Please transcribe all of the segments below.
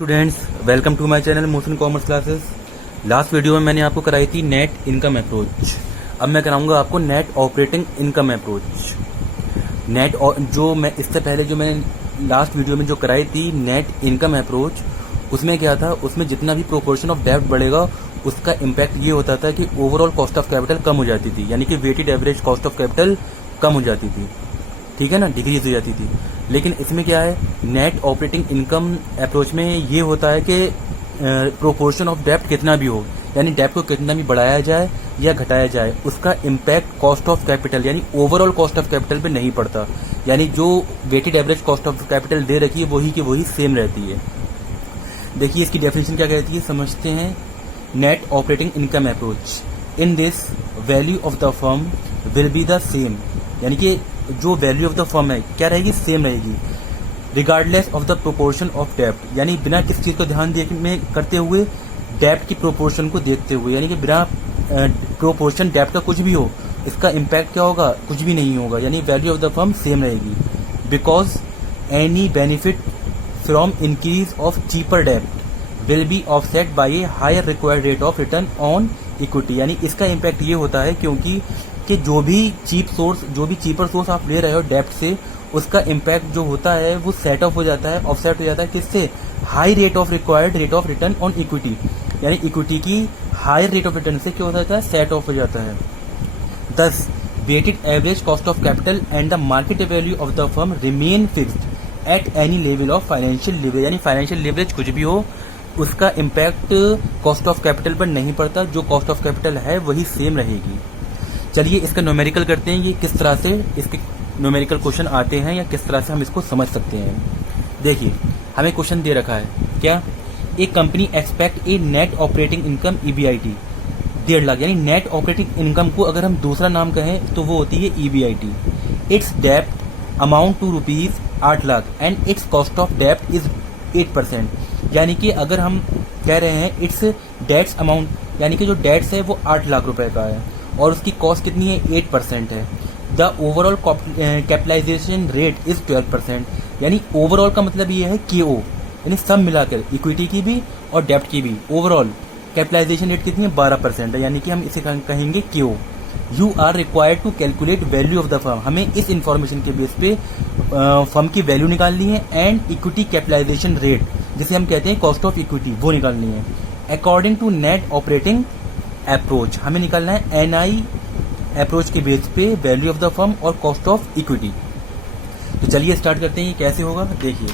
Students, welcome to my channel motion commerce classes. Last video में मैंने आपको कराई थी नेट इनकम अप्रोच। अब मैं कराऊंगा आपको नेट ऑपरेटिंग इनकम अप्रोच। जो मैं इससे पहले जो मैंने लास्ट वीडियो में जो कराई थी नेट इनकम अप्रोच, उसमें क्या था, उसमें जितना भी प्रोपोर्शन ऑफ डेब्ट बढ़ेगा उसका इम्पैक्ट ये होता था कि ओवरऑल कॉस्ट ऑफ कैपिटल कम हो जाती थी, यानी कि weighted average cost of capital कम हो जाती थी, ठीक है ना, डिक्रीज हो जाती थी। लेकिन इसमें क्या है, नेट ऑपरेटिंग इनकम अप्रोच में ये होता है कि प्रोपोर्शन ऑफ डेब्ट कितना भी हो, यानी डेब्ट को कितना भी बढ़ाया जाए या घटाया जाए, उसका इम्पैक्ट कॉस्ट ऑफ कैपिटल यानी ओवरऑल कॉस्ट ऑफ कैपिटल पे नहीं पड़ता। यानी जो weighted average cost of capital दे रखी है वही की वही सेम रहती है। देखिए इसकी डेफिनेशन क्या कहती है, समझते हैं। Net operating income approach, in this value of the firm will be the same, यानी कि जो वैल्यू ऑफ द फर्म है क्या रहेगी, सेम रहेगी, regardless of the proportion of डेब्ट, यानी बिना किस चीज को ध्यान में करते हुए, डेब्ट की प्रोपोर्शन को देखते हुए, यानी कि बिना प्रोपोर्शन डेब्ट का कुछ भी हो इसका इम्पैक्ट क्या होगा, कुछ भी नहीं होगा, यानी value of the firm same रहेगी। Because any benefit from increase of cheaper डेब्ट will be offset by a higher required rate of return on equity, यानी इसका इम्पैक्ट ये होता है क्योंकि कि जो भी चीपर सोर्स आप ले रहे हो डेब्ट से, उसका इम्पैक्ट जो होता है वो सेट ऑफ हो जाता है, ऑफसेट हो जाता है किससे, high rate of required rate of return on equity, यानी इक्विटी की हायर रेट ऑफ रिटर्न से क्या हो जाता है, सेट ऑफ हो जाता है। Thus weighted average cost of capital and the market value of the firm remain fixed at any level of financial leverage, यानी फाइनेंशियल लिवरेज कुछ भी हो उसका इम्पैक्ट कॉस्ट ऑफ कैपिटल पर नहीं पड़ता, जो कॉस्ट ऑफ कैपिटल है वही सेम रहेगी। चलिए इसका न्यूमेरिकल करते हैं, ये किस तरह से इसके न्यूमेरिकल क्वेश्चन आते हैं या किस तरह से हम इसको समझ सकते हैं। देखिए हमें क्वेश्चन दे रखा है क्या, एक company expect a net operating income EBIT 1.5 lakh, यानी नेट ऑपरेटिंग इनकम को अगर हम दूसरा नाम कहें तो वो होती है EBIT। इट्स डेप्ट amount to ₹8 lakh and its cost of डेप्ट इज 8%, यानी कि अगर हम कह रहे हैं इट्स डेट्स अमाउंट, यानी कि जो डेट्स है वो 8 लाख रुपए का है और उसकी कॉस्ट कितनी है, 8% है। The overall capitalization rate is 12%, यानी ओवरऑल का मतलब ये है KO, यानी सब मिलाकर इक्विटी की भी और डेब्ट की भी ओवरऑल कैपिटलाइजेशन रेट कितनी है, 12% है, यानी कि हम इसे कहेंगे KO। You are required to calculate value of the firm, हमें इस इंफॉर्मेशन के बेस पे फर्म की वैल्यू निकालनी है एंड इक्विटी कैपिटलाइजेशन रेट जिसे हम कहते हैं कॉस्ट ऑफ इक्विटी, वो निकालनी है। According to net operating approach हमें निकालना है NI अप्रोच के बेस पे वैल्यू ऑफ द फर्म और कॉस्ट ऑफ इक्विटी। तो चलिए स्टार्ट करते हैं, ये कैसे होगा देखिए।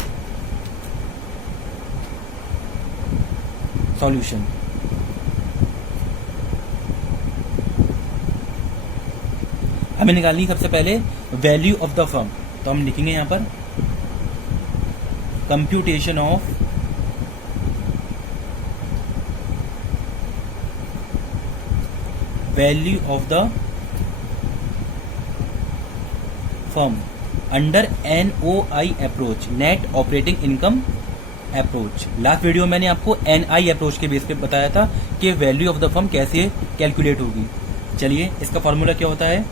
सॉल्यूशन, हमें निकालनी है सबसे पहले वैल्यू ऑफ द फर्म, तो हम लिखेंगे यहां पर computation of value of the firm under NOI approach, net operating income approach. Last video में मैंने आपको NI अप्रोच के बेस पे बताया था कि वैल्यू ऑफ द फर्म कैसे कैलकुलेट होगी। चलिए इसका फॉर्मूला क्या होता है,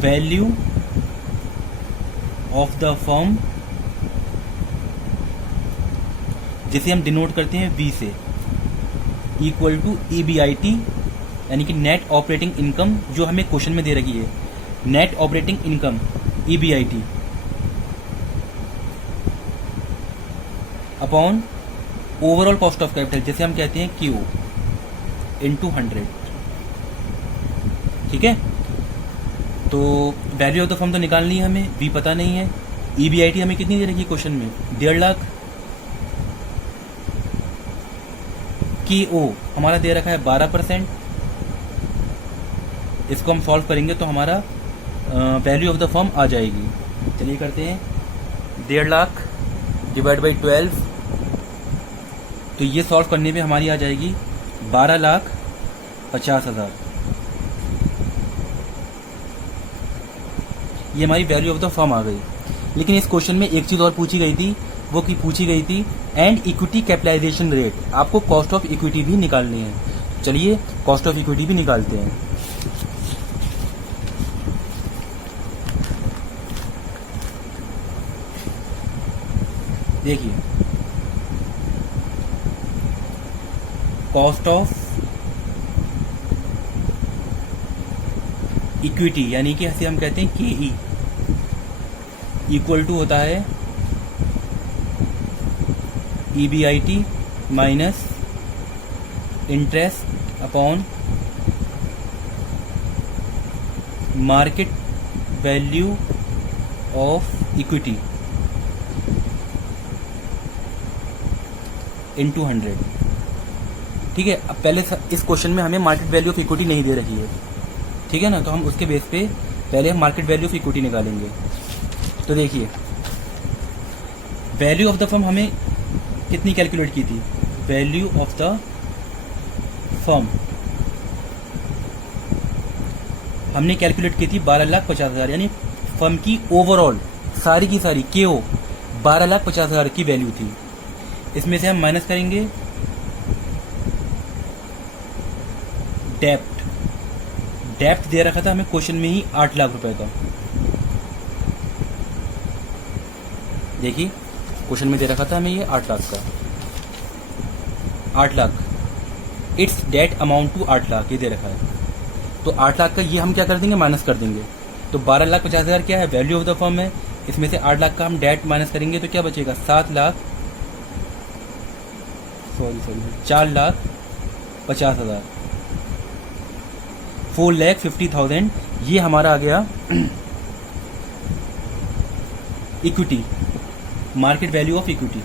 वैल्यू ऑफ द फर्म जिसे हम डिनोट करते हैं V से, इक्वल टू EBIT, यानी कि नेट ऑपरेटिंग इनकम जो हमें क्वेश्चन में दे रखी है, net operating income EBIT upon overall cost of capital जिसे हम कहते हैं KO इंटू 100, ठीक है। तो वैल्यू ऑफ द फर्म तो निकालनी है हमें, V पता नहीं है, EBIT हमें कितनी दे रखी है क्वेश्चन में, 1.5 लाख, KO हमारा दे रखा है 12%, इसको हम सॉल्व करेंगे तो हमारा वैल्यू ऑफ द फर्म आ जाएगी। चलिए करते हैं, 1.5 लाख डिवाइड बाई 12, तो ये सॉल्व करने पे हमारी आ जाएगी 12,50,000, ये हमारी वैल्यू ऑफ द फर्म आ गई। लेकिन इस क्वेश्चन में एक चीज और पूछी गई थी, वो की पूछी गई थी एंड इक्विटी कैपिटलाइजेशन रेट, आपको कॉस्ट ऑफ इक्विटी भी निकालनी है। चलिए कॉस्ट ऑफ इक्विटी भी निकालते हैं। देखिए कॉस्ट ऑफ इक्विटी यानी कि ऐसे हम कहते हैं KE इक्वल टू होता है EBIT minus interest upon market value of equity into 100। ठीक है, अब पहले इस क्वेश्चन में हमें मार्केट वैल्यू ऑफ इक्विटी नहीं दे रही है, ठीक है ना, तो हम उसके बेस पे पहले हम मार्केट वैल्यू ऑफ इक्विटी निकालेंगे। तो देखिए वैल्यू ऑफ द फर्म हमें कितनी कैलकुलेट की थी, वैल्यू ऑफ द फर्म हमने कैलकुलेट की थी 12,50,000, यानी फर्म की ओवरऑल सारी की सारी KO 12,50,000 की वैल्यू थी। इसमें से हम माइनस करेंगे डेप्ट। डेप्ट दे रखा था हमें क्वेश्चन में ही 8 लाख रुपए का। देखिए क्वेश्चन में दे रखा था हमें ये 8 लाख का, 8 lakh, its debt amount to 8 lakh ये दे रखा है। तो 8 लाख का ये हम क्या कर देंगे, माइनस कर देंगे। तो 12,50,000 क्या है, वैल्यू ऑफ द फर्म है। इसमें से 8 लाख का हम डेट माइनस करेंगे तो क्या बचेगा, 4,50,000, 4,50,000 ये हमारा आ गया equity, market value of equity.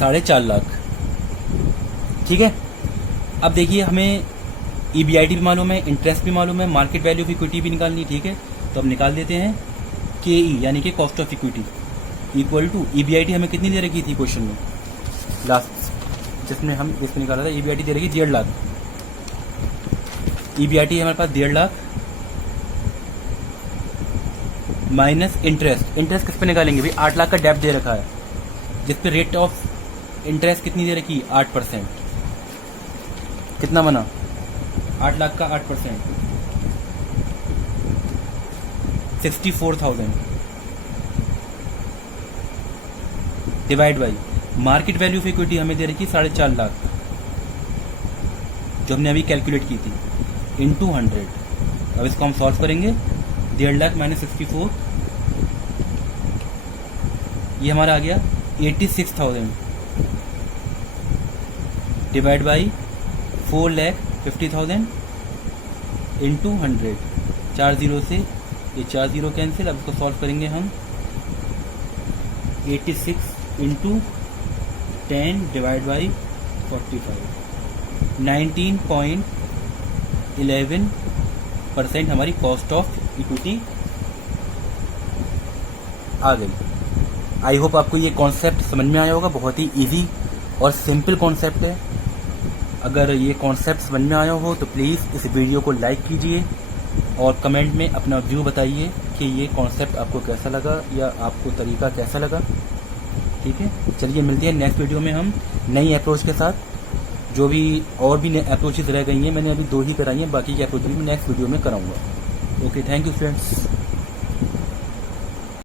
₹4.5 lakh. ठीक है, अब देखिए हमें EBIT भी मालूम है, इंटरेस्ट भी मालूम है, मार्केट वैल्यू ऑफ इक्विटी भी निकालनी है। ठीक है, तो अब निकाल देते हैं KE यानी कि cost of equity equal to EBIT हमें कितनी दे रखी थी क्वेश्चन में लास्ट जिसमें हम इसमें निकाला था, EBIT दे रखी 1.5 लाख। EBIT हमारे पास 1.5 लाख माइनस इंटरेस्ट। इंटरेस्ट किस पे निकालेंगे भाई, 8 लाख का डेप्ट दे रखा है जिसपे रेट ऑफ इंटरेस्ट कितनी दे रखी, 8%। कितना बना, 8 लाख का 8%, 64,000 divide by market value of equity हमें दे रखी 4.5 लाख जो हमने अभी कैलकुलेट की थी, इनटू 100। अब इसको हम सॉल्व करेंगे, 1.5 लाख माइनस 64 ये हमारा आ गया 86,000 डिवाइड बाई 4,50,000 इंटू 100। 4 जीरो से ये 4 जीरो कैंसिल। अब इसको सॉल्व करेंगे हम, 86 इंटू 10 डिवाइड बाई 45, 19.11% हमारी कॉस्ट ऑफ इक्विटी आ गई। आई होप आपको ये कॉन्सेप्ट समझ में आया होगा, बहुत ही इजी और सिंपल कॉन्सेप्ट है। अगर ये कॉन्सेप्ट समझ में आया हो तो प्लीज़ इस वीडियो को लाइक कीजिए और कमेंट में अपना व्यू बताइए कि ये कॉन्सेप्ट आपको कैसा लगा या आपको तरीका कैसा लगा। ठीक है, चलिए मिलते हैं नेक्स्ट वीडियो में हम नई अप्रोच के साथ। जो भी और भी अप्रोचेस रह गई हैं, मैंने अभी 2 ही कराई हैं, बाकी की अप्रोच भी मैं नेक्स्ट वीडियो में कराऊंगा। Okay, thank you friends.